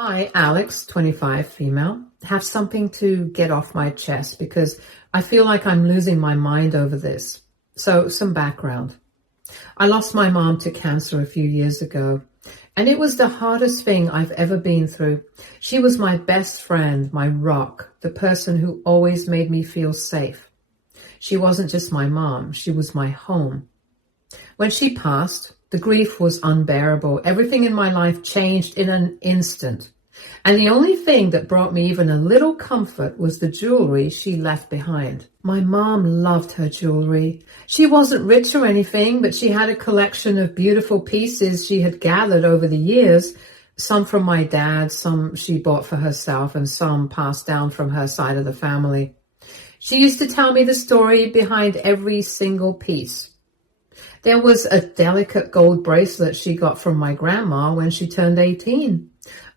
I, Alex, 25, female, have something to get off my chest because I feel like I'm losing my mind over this. So, some background. I lost my mom to cancer a few years ago, and it was the hardest thing I've ever been through. She was my best friend, my rock, the person who always made me feel safe. She wasn't just my mom, she was my home. When she passed, the grief was unbearable. Everything in my life changed in an instant. And the only thing that brought me even a little comfort was the jewelry she left behind. My mom loved her jewelry. She wasn't rich or anything, but she had a collection of beautiful pieces she had gathered over the years, some from my dad, some she bought for herself, and some passed down from her side of the family. She used to tell me the story behind every single piece. There was a delicate gold bracelet she got from my grandma when she turned 18.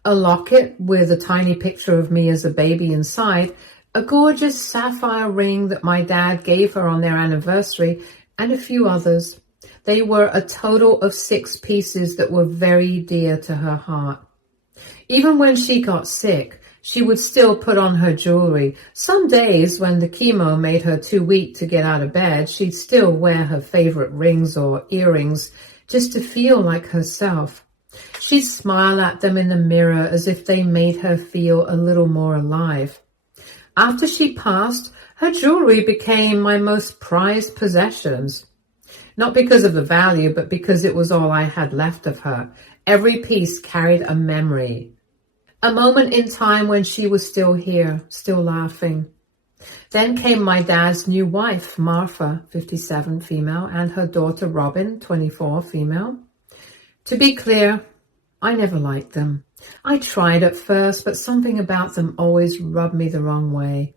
A locket with a tiny picture of me as a baby inside, a gorgeous sapphire ring that my dad gave her on their anniversary, and a few others. They were a total of 6 pieces that were very dear to her heart. Even when she got sick, she would still put on her jewelry. Some days when the chemo made her too weak to get out of bed, she'd still wear her favorite rings or earrings just to feel like herself. She'd smile at them in the mirror as if they made her feel a little more alive. After she passed, her jewelry became my most prized possessions. Not because of the value, but because it was all I had left of her. Every piece carried a memory. A moment in time when she was still here, still laughing. Then came my dad's new wife, Martha, 57, female, and her daughter, Robin, 24, female. To be clear, I never liked them. I tried at first, but something about them always rubbed me the wrong way.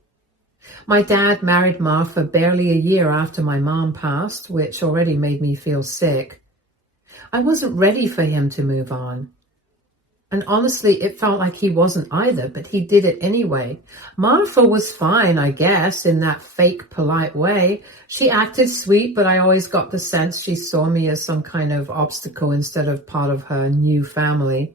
My dad married Martha barely a year after my mom passed, which already made me feel sick. I wasn't ready for him to move on. And honestly, it felt like he wasn't either, but he did it anyway. Martha was fine, I guess, in that fake, polite way. She acted sweet, but I always got the sense she saw me as some kind of obstacle instead of part of her new family.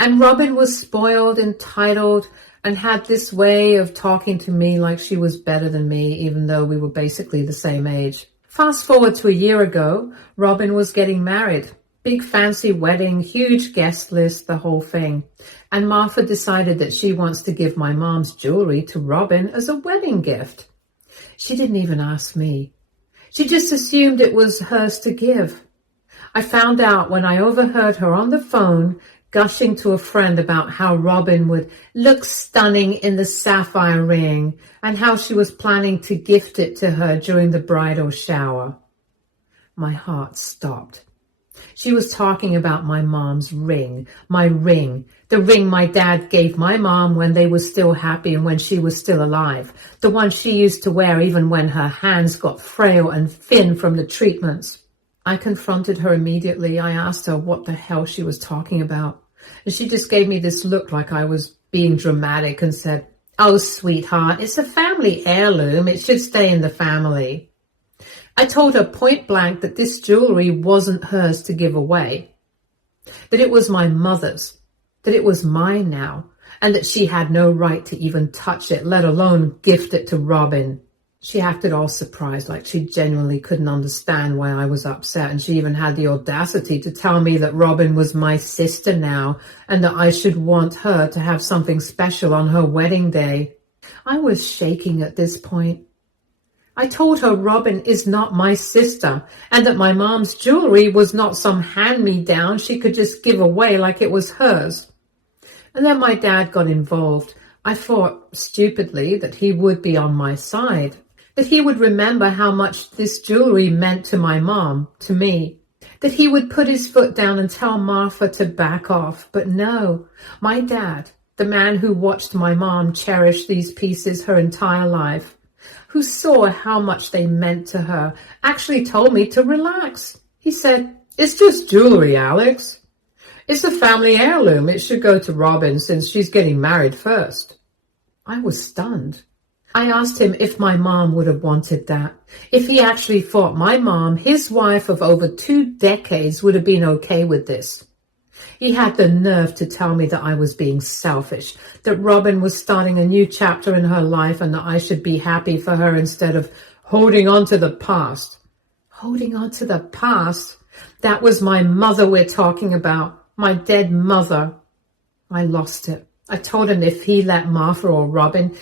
And Robin was spoiled, entitled, and had this way of talking to me like she was better than me, even though we were basically the same age. Fast forward to a year ago, Robin was getting married. Big fancy wedding, huge guest list, the whole thing. And Martha decided that she wants to give my mom's jewelry to Robin as a wedding gift. She didn't even ask me. She just assumed it was hers to give. I found out when I overheard her on the phone gushing to a friend about how Robin would look stunning in the sapphire ring and how she was planning to gift it to her during the bridal shower. My heart stopped. She was talking about my mom's ring, the ring my dad gave my mom when they were still happy and when she was still alive, the one she used to wear even when her hands got frail and thin from the treatments. I confronted her immediately. I asked her what the hell she was talking about, and she just gave me this look like I was being dramatic and said, "Oh, sweetheart, it's a family heirloom. It should stay in the family." I told her point blank that this jewelry wasn't hers to give away, that it was my mother's, that it was mine now, and that she had no right to even touch it, let alone gift it to Robin. She acted all surprised, like she genuinely couldn't understand why I was upset, and she even had the audacity to tell me that Robin was my sister now, and that I should want her to have something special on her wedding day. I was shaking at this point. I told her Robin is not my sister and that my mom's jewelry was not some hand-me-down she could just give away like it was hers. And then my dad got involved. I thought, stupidly, that he would be on my side, that he would remember how much this jewelry meant to my mom, to me, that he would put his foot down and tell Martha to back off. But no, my dad, the man who watched my mom cherish these pieces her entire life, who saw how much they meant to her, actually told me to relax. He said, "It's just jewelry, Alex. It's a family heirloom. It should go to Robin since she's getting married first." I was stunned. I asked him if my mom would have wanted that, if he actually thought my mom, his wife of over 2 decades, would have been okay with this. He had the nerve to tell me that I was being selfish, that Robin was starting a new chapter in her life and that I should be happy for her instead of holding on to the past. Holding on to the past? That was my mother we're talking about, my dead mother. I lost it. I told him if he let Martha or Robin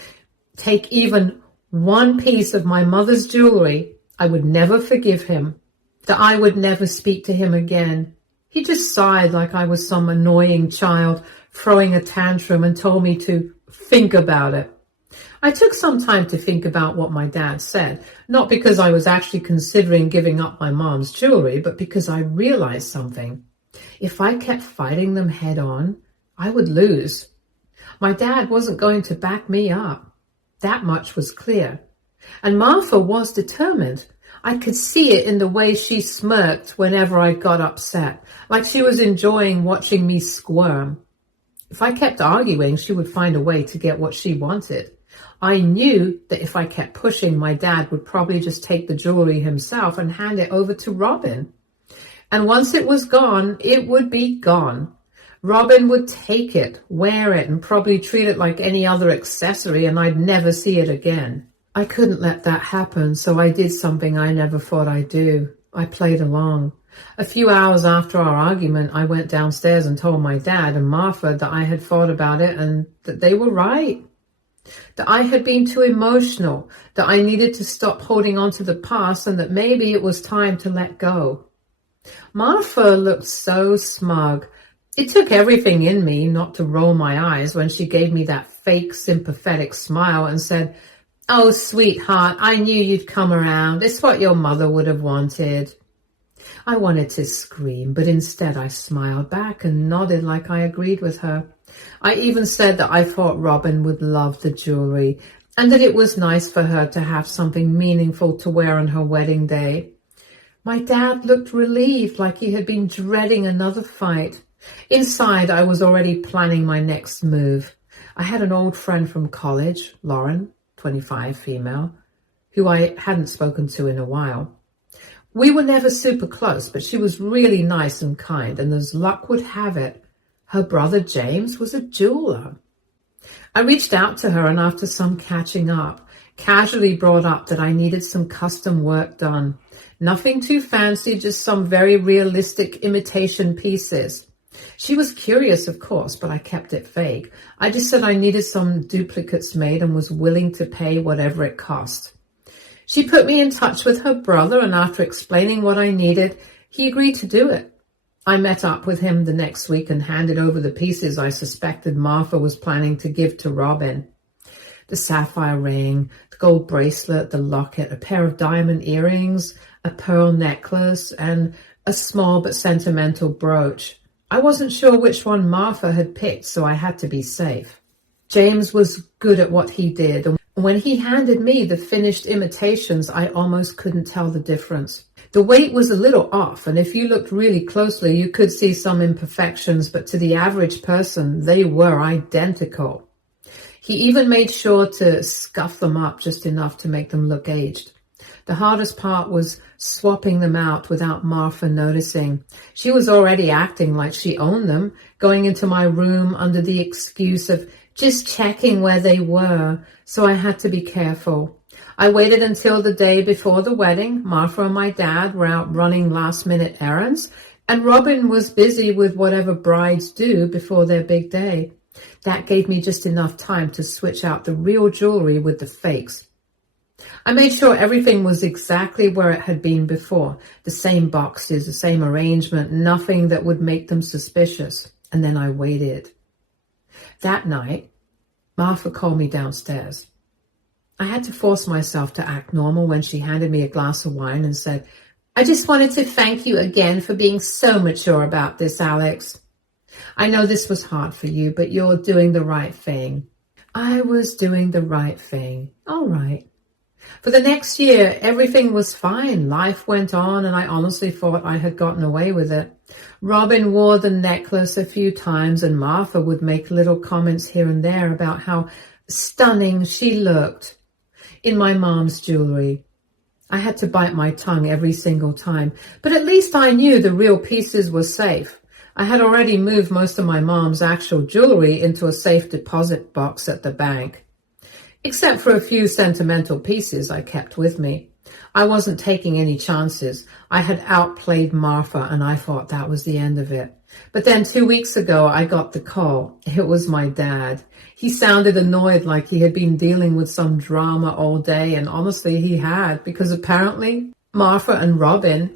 take even one piece of my mother's jewellery, I would never forgive him, that I would never speak to him again. He just sighed like I was some annoying child throwing a tantrum and told me to think about it. I took some time to think about what my dad said, not because I was actually considering giving up my mom's jewellery, but because I realized something. If I kept fighting them head on, I would lose. My dad wasn't going to back me up. That much was clear. And Martha was determined. I could see it in the way she smirked whenever I got upset, like she was enjoying watching me squirm. If I kept arguing, she would find a way to get what she wanted. I knew that if I kept pushing, my dad would probably just take the jewelry himself and hand it over to Robin. And once it was gone, it would be gone. Robin would take it, wear it, and probably treat it like any other accessory, and I'd never see it again. I couldn't let that happen, so I did something I never thought I'd do. I played along. A few hours after our argument, I went downstairs and told my dad and Martha that I had thought about it and that they were right. That I had been too emotional, that I needed to stop holding on to the past, and that maybe it was time to let go. Martha looked so smug. It took everything in me not to roll my eyes when she gave me that fake sympathetic smile and said, "Oh, sweetheart, I knew you'd come around. It's what your mother would have wanted." I wanted to scream, but instead I smiled back and nodded like I agreed with her. I even said that I thought Robin would love the jewelry and that it was nice for her to have something meaningful to wear on her wedding day. My dad looked relieved, like he had been dreading another fight. Inside, I was already planning my next move. I had an old friend from college, Lauren, 25, female, who I hadn't spoken to in a while. We were never super close, but she was really nice and kind, and as luck would have it, her brother James was a jeweler. I reached out to her, and after some catching up, casually brought up that I needed some custom work done. Nothing too fancy, just some very realistic imitation pieces. She was curious, of course, but I kept it vague. I just said I needed some duplicates made and was willing to pay whatever it cost. She put me in touch with her brother, and after explaining what I needed, he agreed to do it. I met up with him the next week and handed over the pieces I suspected Martha was planning to give to Robin. The sapphire ring, the gold bracelet, the locket, a pair of diamond earrings, a pearl necklace, and a small but sentimental brooch. I wasn't sure which one Martha had picked, so I had to be safe. James was good at what he did, and when he handed me the finished imitations, I almost couldn't tell the difference. The weight was a little off, and if you looked really closely, you could see some imperfections, but to the average person, they were identical. He even made sure to scuff them up just enough to make them look aged. The hardest part was swapping them out without Martha noticing. She was already acting like she owned them, going into my room under the excuse of just checking where they were, so I had to be careful. I waited until the day before the wedding. Martha and my dad were out running last-minute errands, and Robin was busy with whatever brides do before their big day. That gave me just enough time to switch out the real jewelry with the fakes. I made sure everything was exactly where it had been before. The same boxes, the same arrangement, nothing that would make them suspicious. And then I waited. That night, Martha called me downstairs. I had to force myself to act normal when she handed me a glass of wine and said, "I just wanted to thank you again for being so mature about this, Alex. I know this was hard for you, but you're doing the right thing." I was doing the right thing. All right. For the next year, everything was fine. Life went on, and I honestly thought I had gotten away with it. Robin wore the necklace a few times, and Martha would make little comments here and there about how stunning she looked in my mom's jewelry. I had to bite my tongue every single time, but at least I knew the real pieces were safe. I had already moved most of my mom's actual jewelry into a safe deposit box at the bank, except for a few sentimental pieces I kept with me. I wasn't taking any chances. I had outplayed Martha, and I thought that was the end of it. But then 2 weeks ago, I got the call. It was my dad. He sounded annoyed, like he had been dealing with some drama all day, and honestly, he had, because apparently Martha and Robin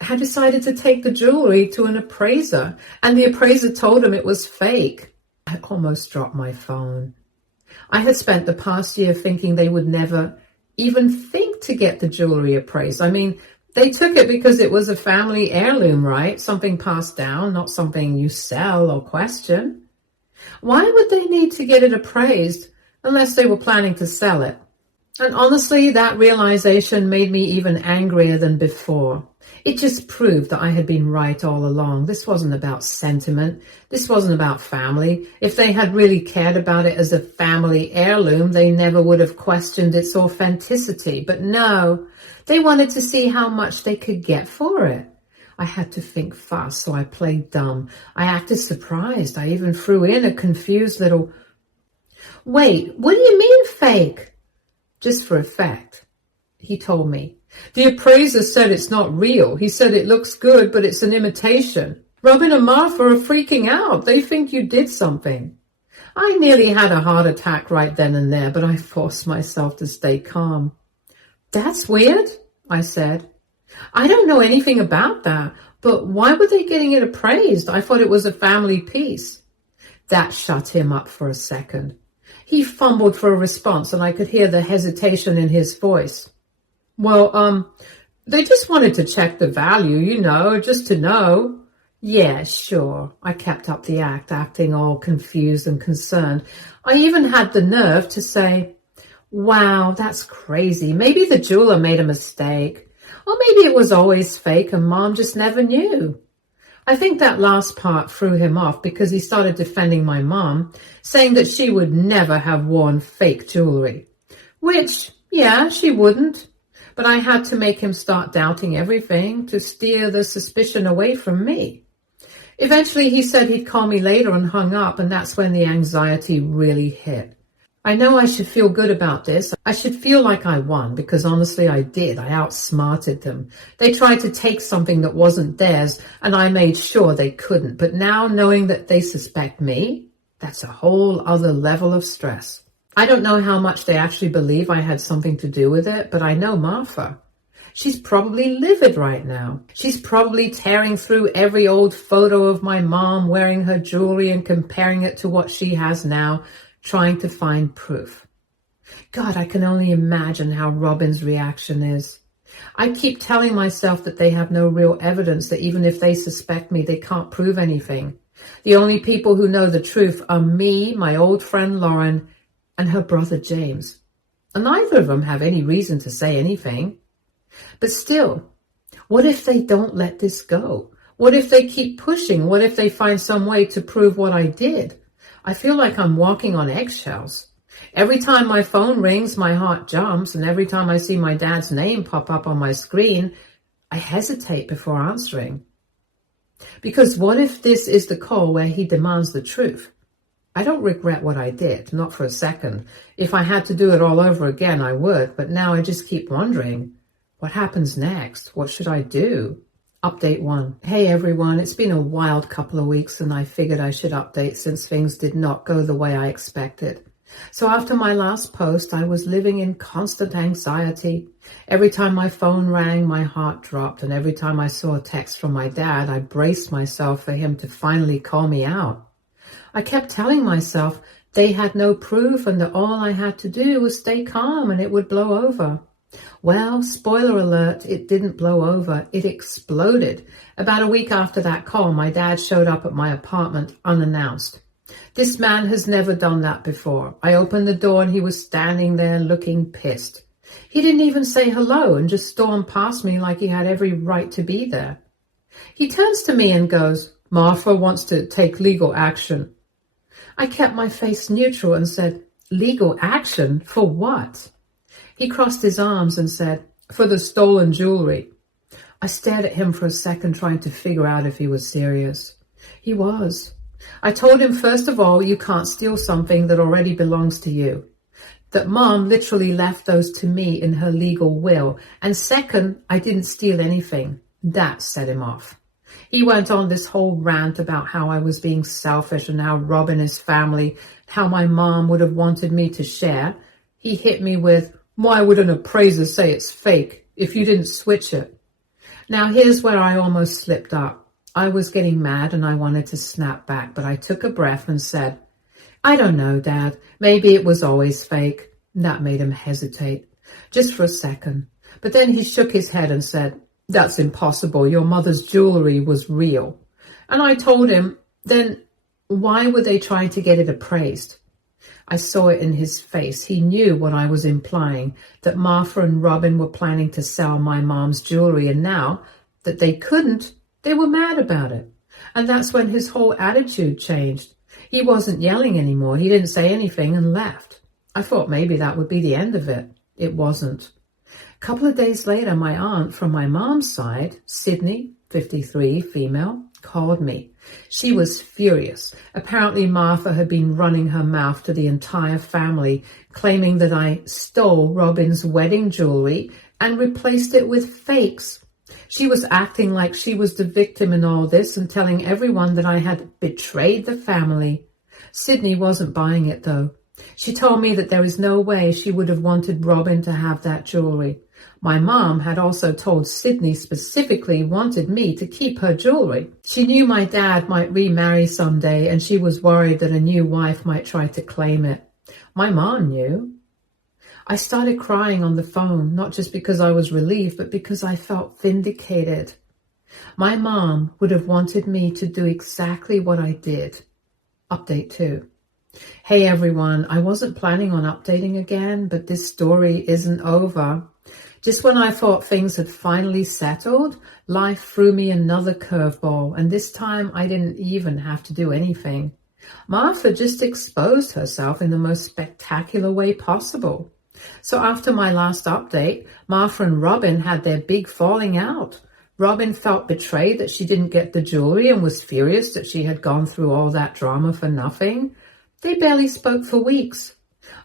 had decided to take the jewelry to an appraiser, and the appraiser told him it was fake. I almost dropped my phone. I had spent the past year thinking they would never even think to get the jewelry appraised. I mean, they took it because it was a family heirloom, right? Something passed down, not something you sell or question. Why would they need to get it appraised unless they were planning to sell it? And honestly, that realization made me even angrier than before. It just proved that I had been right all along. This wasn't about sentiment. This wasn't about family. If they had really cared about it as a family heirloom, they never would have questioned its authenticity. But no, they wanted to see how much they could get for it. I had to think fast, so I played dumb. I acted surprised. I even threw in a confused little, "Wait, what do you mean fake?" Just for effect. He told me. "The appraiser said it's not real. He said it looks good, but it's an imitation. Robin and Martha are freaking out. They think you did something." I nearly had a heart attack right then and there, but I forced myself to stay calm. "That's weird," I said. "I don't know anything about that, but why were they getting it appraised? I thought it was a family piece." That shut him up for a second. He fumbled for a response, and I could hear the hesitation in his voice. "Well, they just wanted to check the value, just to know." "Yeah, sure." I kept up the act, acting all confused and concerned. I even had the nerve to say, "Wow, that's crazy. Maybe the jeweler made a mistake. Or maybe it was always fake and Mom just never knew." I think that last part threw him off because he started defending my mom, saying that she would never have worn fake jewelry. Which, yeah, she wouldn't. But I had to make him start doubting everything to steer the suspicion away from me. Eventually, he said he'd call me later and hung up, and that's when the anxiety really hit. I know I should feel good about this. I should feel like I won, because honestly I did. I outsmarted them. They tried to take something that wasn't theirs, and I made sure they couldn't. But now, knowing that they suspect me, that's a whole other level of stress. I don't know how much they actually believe I had something to do with it, but I know Martha. She's probably livid right now. She's probably tearing through every old photo of my mom wearing her jewelry and comparing it to what she has now, trying to find proof. God, I can only imagine how Robin's reaction is. I keep telling myself that they have no real evidence, that even if they suspect me, they can't prove anything. The only people who know the truth are me, my old friend Lauren, and her brother James. And neither of them have any reason to say anything. But still, what if they don't let this go? What if they keep pushing? What if they find some way to prove what I did? I feel like I'm walking on eggshells. Every time my phone rings, my heart jumps, and every time I see my dad's name pop up on my screen, I hesitate before answering. Because what if this is the call where he demands the truth? I don't regret what I did, not for a second. If I had to do it all over again, I would, but now I just keep wondering, what happens next? What should I do? Update 1. Hey everyone, it's been a wild couple of weeks and I figured I should update since things did not go the way I expected. So after my last post, I was living in constant anxiety. Every time my phone rang, my heart dropped, and every time I saw a text from my dad, I braced myself for him to finally call me out. I kept telling myself they had no proof and that all I had to do was stay calm and it would blow over. Well, spoiler alert, it didn't blow over. It exploded. About a week after that call, my dad showed up at my apartment unannounced. This man has never done that before. I opened the door and he was standing there looking pissed. He didn't even say hello and just stormed past me like he had every right to be there. He turns to me and goes, "Martha wants to take legal action." I kept my face neutral and said, "Legal action? For what?" He crossed his arms and said, "For the stolen jewelry." I stared at him for a second, trying to figure out if he was serious. He was. I told him, first of all, you can't steal something that already belongs to you. That Mom literally left those to me in her legal will. And second, I didn't steal anything. That set him off. He went on this whole rant about how I was being selfish and how robbing his family, how my mom would have wanted me to share. He hit me with, why would an appraiser say it's fake if you didn't switch it? Now here's where I almost slipped up. I was getting mad and I wanted to snap back, but I took a breath and said, I don't know, Dad. Maybe it was always fake. That made him hesitate, just for a second. But then he shook his head and said, that's impossible. Your mother's jewelry was real. And I told him, then why were they trying to get it appraised? I saw it in his face. He knew what I was implying, that Martha and Robin were planning to sell my mom's jewelry, and now that they couldn't, they were mad about it. And that's when his whole attitude changed. He wasn't yelling anymore. He didn't say anything and left. I thought maybe that would be the end of it. It wasn't. A couple of days later, my aunt from my mom's side, Sydney, 53, female, called me. She was furious. Apparently Martha had been running her mouth to the entire family, claiming that I stole Robin's wedding jewelry and replaced it with fakes. She was acting like she was the victim in all this and telling everyone that I had betrayed the family. Sydney wasn't buying it, though. She told me that there is no way she would have wanted Robin to have that jewelry. My mom had also told Sydney specifically wanted me to keep her jewelry. She knew my dad might remarry someday, and she was worried that a new wife might try to claim it. My mom knew. I started crying on the phone, not just because I was relieved, but because I felt vindicated. My mom would have wanted me to do exactly what I did. Update 2. Hey everyone, I wasn't planning on updating again, but this story isn't over. Just when I thought things had finally settled, life threw me another curveball, and this time I didn't even have to do anything. Martha just exposed herself in the most spectacular way possible. So after my last update, Martha and Robin had their big falling out. Robin felt betrayed that she didn't get the jewelry and was furious that she had gone through all that drama for nothing. They barely spoke for weeks.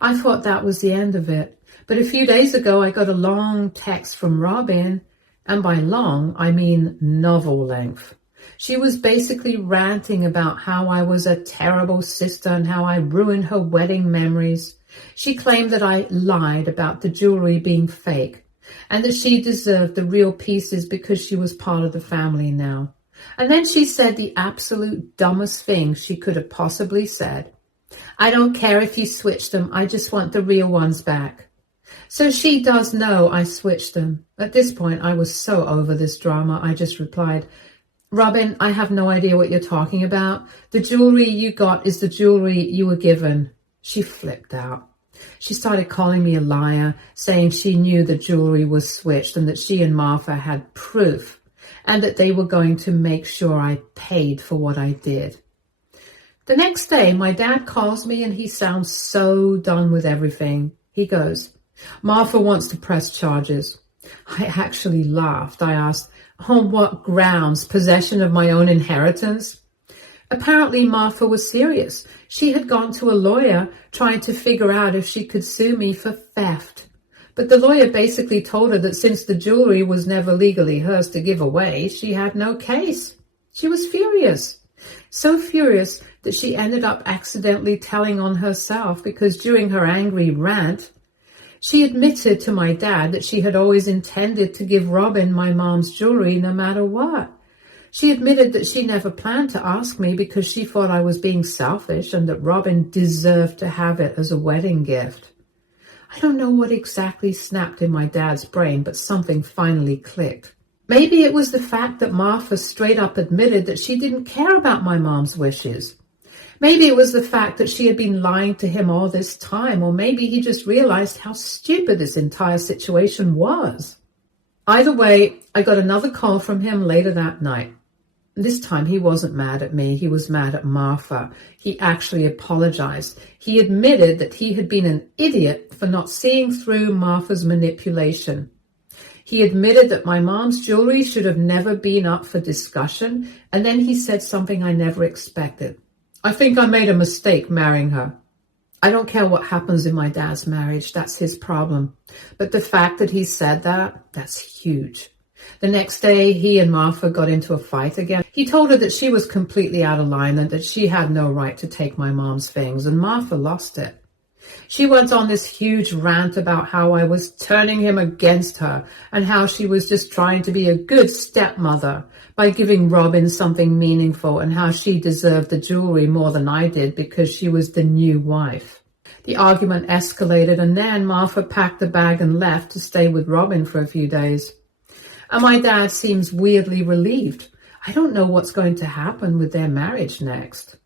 I thought that was the end of it. But a few days ago, I got a long text from Robin, and by long, I mean novel length. She was basically ranting about how I was a terrible sister and how I ruined her wedding memories. She claimed that I lied about the jewelry being fake and that she deserved the real pieces because she was part of the family now. And then she said the absolute dumbest thing she could have possibly said. I don't care if you switch them. I just want the real ones back. So she does know I switched them. At this point, I was so over this drama, I just replied, Robin, I have no idea what you're talking about. The jewelry you got is the jewelry you were given. She flipped out. She started calling me a liar, saying she knew the jewelry was switched and that she and Martha had proof and that they were going to make sure I paid for what I did. The next day, my dad calls me and he sounds so done with everything. He goes, Martha wants to press charges. I actually laughed. I asked, on what grounds? Possession of my own inheritance? Apparently, Martha was serious. She had gone to a lawyer trying to figure out if she could sue me for theft. But the lawyer basically told her that since the jewelry was never legally hers to give away, she had no case. She was furious. So furious that she ended up accidentally telling on herself because during her angry rant, she admitted to my dad that she had always intended to give Robin my mom's jewelry no matter what. She admitted that she never planned to ask me because she thought I was being selfish and that Robin deserved to have it as a wedding gift. I don't know what exactly snapped in my dad's brain, but something finally clicked. Maybe it was the fact that Martha straight up admitted that she didn't care about my mom's wishes. Maybe it was the fact that she had been lying to him all this time, or maybe he just realized how stupid this entire situation was. Either way, I got another call from him later that night. This time he wasn't mad at me, he was mad at Martha. He actually apologized. He admitted that he had been an idiot for not seeing through Martha's manipulation. He admitted that my mom's jewelry should have never been up for discussion, and then he said something I never expected. I think I made a mistake marrying her. I don't care what happens in my dad's marriage, that's his problem. But the fact that he said that, that's huge. The next day, he and Martha got into a fight again. He told her that she was completely out of line and that she had no right to take my mom's things, and Martha lost it. She went on this huge rant about how I was turning him against her and how she was just trying to be a good stepmother by giving Robin something meaningful and how she deserved the jewelry more than I did because she was the new wife. The argument escalated, and then Martha packed a bag and left to stay with Robin for a few days. And my dad seems weirdly relieved. I don't know what's going to happen with their marriage next.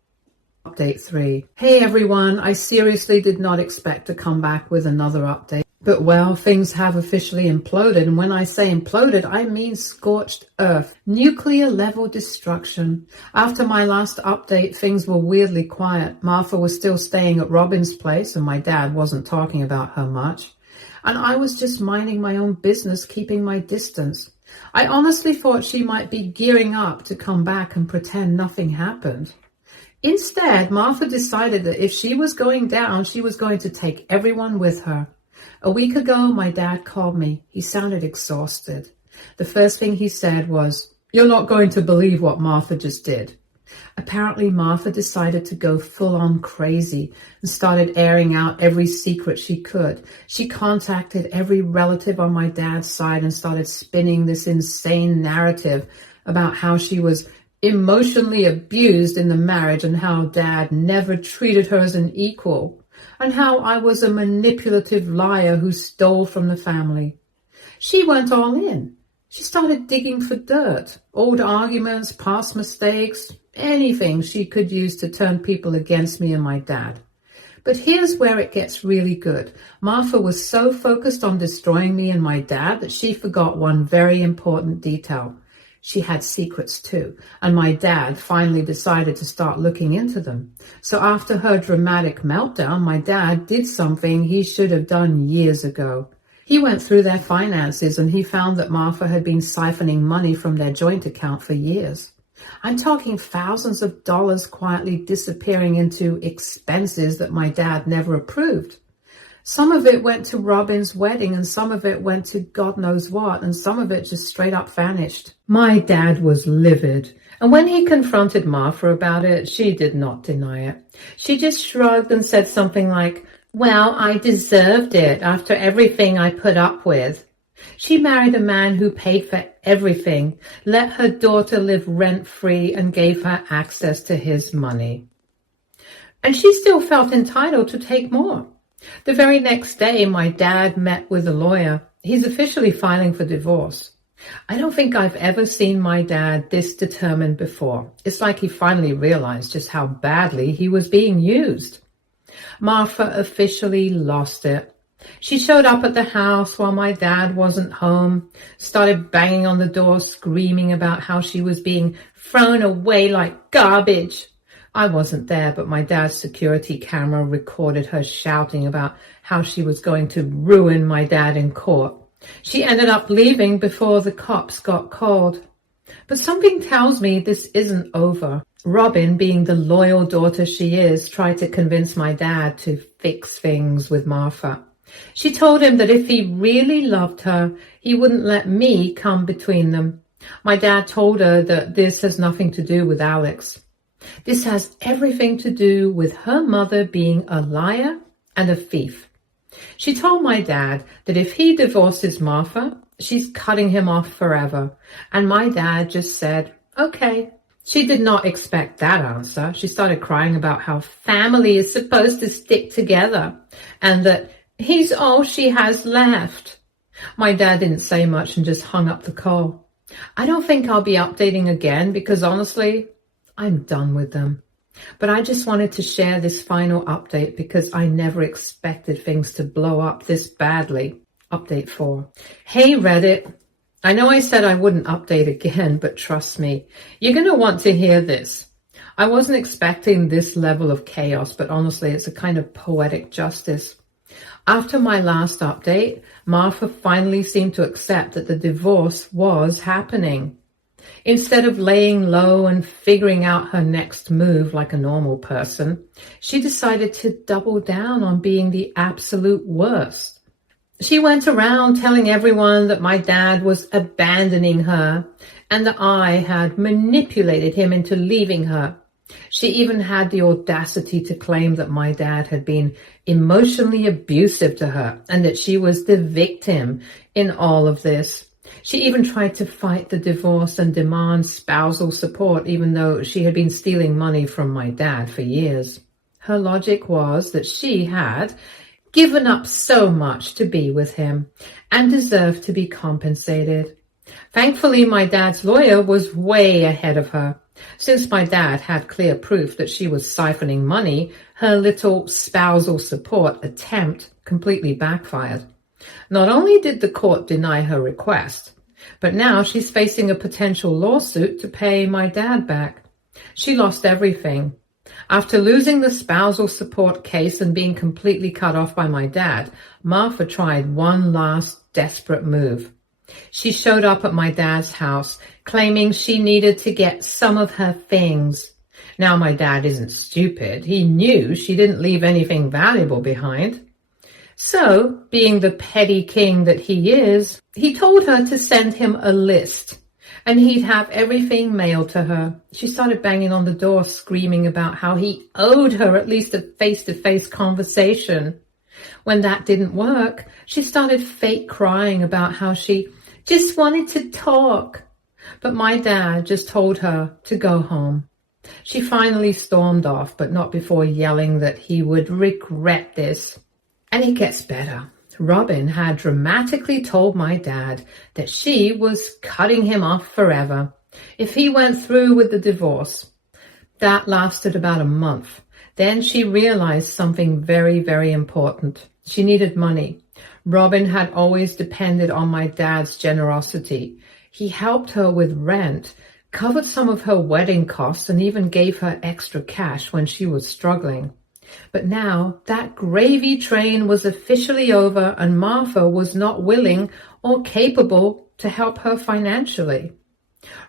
Update 3. Hey everyone, I seriously did not expect to come back with another update. But well, things have officially imploded, and when I say imploded, I mean scorched earth. Nuclear level destruction. After my last update, things were weirdly quiet. Martha was still staying at Robin's place, and my dad wasn't talking about her much. And I was just minding my own business, keeping my distance. I honestly thought she might be gearing up to come back and pretend nothing happened. Instead, Martha decided that if she was going down, she was going to take everyone with her. A week ago, my dad called me. He sounded exhausted. The first thing he said was, "You're not going to believe what Martha just did." Apparently, Martha decided to go full-on crazy and started airing out every secret she could. She contacted every relative on my dad's side and started spinning this insane narrative about how she was emotionally abused in the marriage and how Dad never treated her as an equal, and how I was a manipulative liar who stole from the family. She went all in. She started digging for dirt, old arguments, past mistakes, anything she could use to turn people against me and my dad. But here's where it gets really good. Martha was so focused on destroying me and my dad that she forgot one very important detail. She had secrets too, and my dad finally decided to start looking into them. So after her dramatic meltdown, my dad did something he should have done years ago. He went through their finances and he found that Martha had been siphoning money from their joint account for years. I'm talking thousands of dollars quietly disappearing into expenses that my dad never approved. Some of it went to Robin's wedding and some of it went to God knows what, and some of it just straight up vanished. My dad was livid, and when he confronted Martha about it, she did not deny it. She just shrugged and said something like, "Well, I deserved it after everything I put up with." She married a man who paid for everything, let her daughter live rent-free, and gave her access to his money. And she still felt entitled to take more. The very next day, my dad met with a lawyer. He's officially filing for divorce. I don't think I've ever seen my dad this determined before. It's like he finally realized just how badly he was being used. Martha officially lost it. She showed up at the house while my dad wasn't home, started banging on the door, screaming about how she was being thrown away like garbage. I wasn't there, but my dad's security camera recorded her shouting about how she was going to ruin my dad in court. She ended up leaving before the cops got called. But something tells me this isn't over. Robin, being the loyal daughter she is, tried to convince my dad to fix things with Martha. She told him that if he really loved her, he wouldn't let me come between them. My dad told her that this has nothing to do with Alex. This has everything to do with her mother being a liar and a thief. She told my dad that if he divorces Martha, she's cutting him off forever. And my dad just said, okay. She did not expect that answer. She started crying about how family is supposed to stick together and that he's all she has left. My dad didn't say much and just hung up the call. I don't think I'll be updating again because honestly, I'm done with them. But I just wanted to share this final update because I never expected things to blow up this badly. Update 4. Hey Reddit. I know I said I wouldn't update again, but trust me, you're going to want to hear this. I wasn't expecting this level of chaos, but honestly, it's a kind of poetic justice. After my last update, Martha finally seemed to accept that the divorce was happening. Instead of laying low and figuring out her next move like a normal person, she decided to double down on being the absolute worst. She went around telling everyone that my dad was abandoning her and that I had manipulated him into leaving her. She even had the audacity to claim that my dad had been emotionally abusive to her and that she was the victim in all of this. She even tried to fight the divorce and demand spousal support, even though she had been stealing money from my dad for years. Her logic was that she had given up so much to be with him and deserved to be compensated. Thankfully, my dad's lawyer was way ahead of her. Since my dad had clear proof that she was siphoning money, her little spousal support attempt completely backfired. Not only did the court deny her request, but now she's facing a potential lawsuit to pay my dad back. She lost everything. After losing the spousal support case and being completely cut off by my dad, Martha tried one last desperate move. She showed up at my dad's house, claiming she needed to get some of her things. Now, my dad isn't stupid. He knew she didn't leave anything valuable behind. So, being the petty king that he is, he told her to send him a list, and he'd have everything mailed to her. She started banging on the door, screaming about how he owed her at least a face-to-face conversation. When that didn't work, she started fake crying about how she just wanted to talk. But my dad just told her to go home. She finally stormed off, but not before yelling that he would regret this. And it gets better. Robin had dramatically told my dad that she was cutting him off forever if he went through with the divorce. That lasted about a month. Then she realized something very, very important. She needed money. Robin had always depended on my dad's generosity. He helped her with rent, covered some of her wedding costs, and even gave her extra cash when she was struggling. But now that gravy train was officially over and Martha was not willing or capable to help her financially.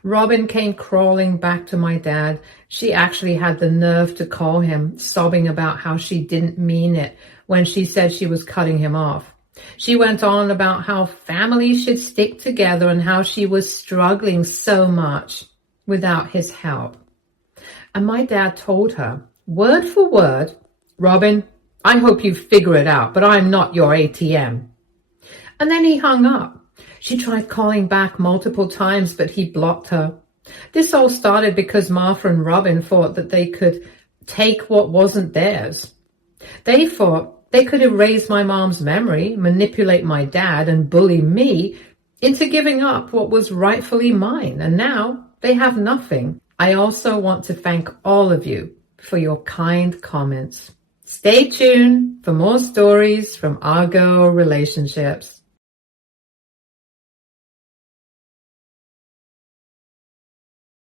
Robin came crawling back to my dad. She actually had the nerve to call him, sobbing about how she didn't mean it when she said she was cutting him off. She went on about how families should stick together and how she was struggling so much without his help. And my dad told her, word for word, "Robin, I hope you figure it out, but I'm not your ATM." And then he hung up. She tried calling back multiple times, but he blocked her. This all started because Martha and Robin thought that they could take what wasn't theirs. They thought they could erase my mom's memory, manipulate my dad, and bully me into giving up what was rightfully mine, and now they have nothing. I also want to thank all of you for your kind comments. Stay tuned for more stories from our girl relationships.